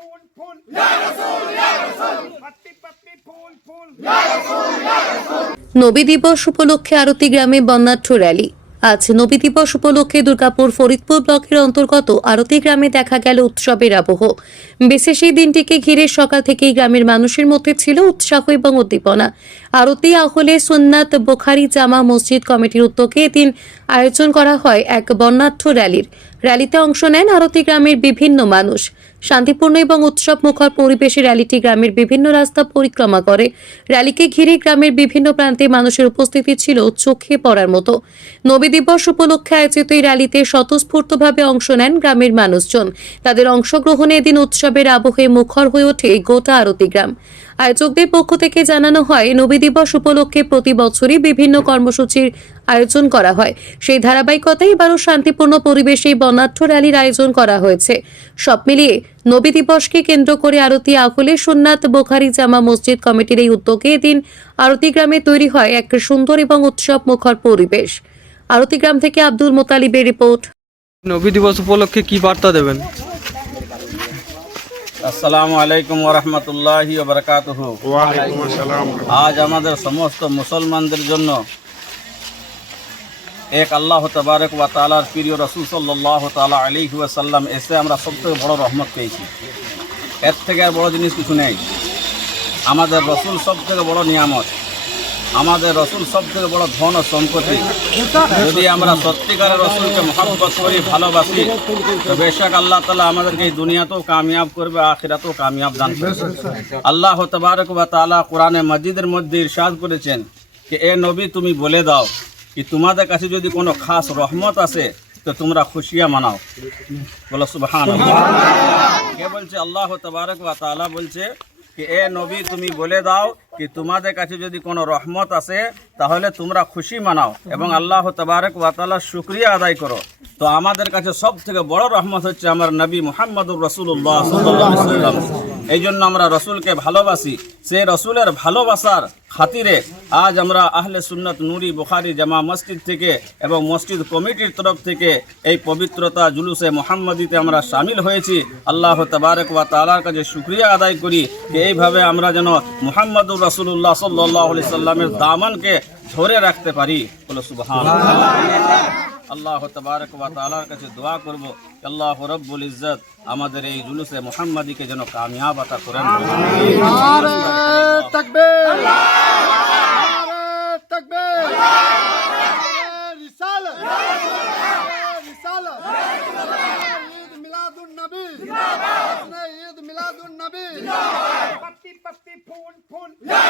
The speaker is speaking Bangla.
फूल फूल या रसूल पत्ती पत्ती फूल फूल या रसूल। নবী দিবস উপলক্ষে আরতি গ্রামে বর্ণাঢ্য র্যালি। আজ নবী দিবস উপলক্ষে দুর্গাপুর ফরিদপুর ব্লকের অন্তর্গত আরতি গ্রামে দেখা গেল উৎসবের আবহ। বিশেষ এই দিনটিকে ঘিরে সকাল থেকেই গ্রামের মানুষের মধ্যে ছিল উৎসাহ এবং উদ্দীপনা। আরতি আহলে সুন্নাত বুখারী জামা মসজিদ কমিটির উদ্যোগে এদিন আয়োজন করা হয় এক বর্ণাঢ্য র্যালির। র্যালিতে অংশ নেন আরতি গ্রামের বিভিন্ন মানুষ। শান্তিপূর্ণ এবং উৎসব মুখর পরিবেশে র্যালিটি গ্রামের বিভিন্ন রাস্তা পরিক্রমা করে। র্যালিকে ঘিরে গ্রামের বিভিন্ন প্রান্তে মানুষের উপস্থিতি ছিল চোখে পড়ার মতো। নবী দিবস উপলক্ষে আয়োজিত এই র্যালিতে স্বতঃস্ফূর্তভাবে অংশ নেন গ্রামের মানুষজন। তাদের অংশগ্রহণে এদিন উৎসবের আবহে মুখর হয়ে ওঠে গোটা আরতি গ্রাম। আয়োজকদের পক্ষ থেকে জানানো হয়, নবী দিবস উপলক্ষে প্রতি বছরই বিভিন্ন কর্মসূচির আয়োজন করা হয়। সেই ধারাবাহিকতায় এবারও শান্তিপূর্ণ পরিবেশে বর্ণাঢ্য র্যালির আয়োজন করা হয়েছে। সব মিলিয়ে নবী দিবসকে কেন্দ্র করে আরতি আহলে সুন্নাত বুখারী জামা মসজিদ কমিটির এই উদ্যোগে এদিন আরতি গ্রামে তৈরি হয় এক সুন্দর এবং উৎসব মুখর পরিবেশ। আরতি গ্রাম থেকে আব্দুল মোতালিবের রিপোর্ট। নবী দিবস উপলক্ষে কি বার্তা দেবেন? আসসালামু আলাইকুম ওয়া রাহমাতুল্লাহি ওয়া বারাকাতুহু। ওয়া আলাইকুম আসসালাম। আজ আমাদের সমস্ত মুসলমানদের জন্য এক আল্লাহ তাবারক ওয়া তাআলার প্রিয় রাসূল সাল্লাল্লাহু তাআলা আলাইহি ওয়াসাল্লাম এসে আমরা সবথেকে বড় রহমত পেয়েছি। এর থেকে আর বড় জিনিস কিছু নেই। আমাদের রাসূল সবথেকে বড় নিয়ামত, আমাদের রাসূল সবথেকে বড় ধন ও সম্পত্তি। যদি আমরা সত্যিকারের রাসূলকে মহব্বত করি, ভালোবাসি, তো বেশক আল্লাহ তাআলা আমাদেরকে এই দুনিয়াতেও কামিয়াব করবে, আখিরাতেও কামিয়াব দান করবে। আল্লাহ তাবারক ওয়া তাআলা কোরআনে মাজিদের মধ্যে ইরশাদ করেছেন যে এ নবী তুমি বলে দাও कि तुम्हारे काছে যদি কোনো খাস রহমত আছে তো তোমরা খুশিয়া মানাও। বলো সুবহানাল্লাহ। কে বলছে? আল্লাহ তাবারক ওয়া তাআলা বলছে कि এ নবী তুমি বলে দাও कि তোমাদের কাছে যদি কোনো রহমত আছে তাহলে তোমরা খুশি মানাও এবং আল্লাহ তাবারক ওয়া তাআলার শুকরিয়া আদায় করো। তো আমাদের কাছে সবথেকে বড় রহমত হচ্ছে আমার নবী মুহাম্মদুর রাসূলুল্লাহ সাল্লাল্লাহু আলাইহি ওয়াসাল্লাম। এই জন্য আমরা রসুলকে ভালোবাসি। সেই রসুলের ভালোবাসার খাতিরে আজ আমরা আহলে সুন্নাত নুরি বুখারী জামা মসজিদ থেকে এবং মসজিদ কমিটির তরফ থেকে এই পবিত্রতা জুলুসে মুহাম্মদীতে আমরা শামিল হয়েছি। আল্লাহ তাবারক ওয়া তাআলার কাছে শুকরিয়া আদায় করি যে এইভাবে আমরা যেন মুহাম্মদুর রাসূলুল্লাহ সাল্লাল্লাহু আলাইহি সাল্লামের দামানকে ধরে রাখতে পারি। বলো সুবহানাল্লাহ। আল্লাহ তাবারক ওয়া তাআলার কাছে দোয়া করব আল্লাহ রব্বুল ইজ্জত আমাদের এই জুলুসে মুহাম্মদীকে যেন কামিয়াব আতা করেন। নারে তাকবীর, নারে তাকবীর, রিসালাত, রিসালাত, ঈদ মিলাদুন নবী জিন্দাবাদ, ঈদ মিলাদুন নবী জিন্দাবাদ, পত্তি পত্তি ফুল ফুল ইয়া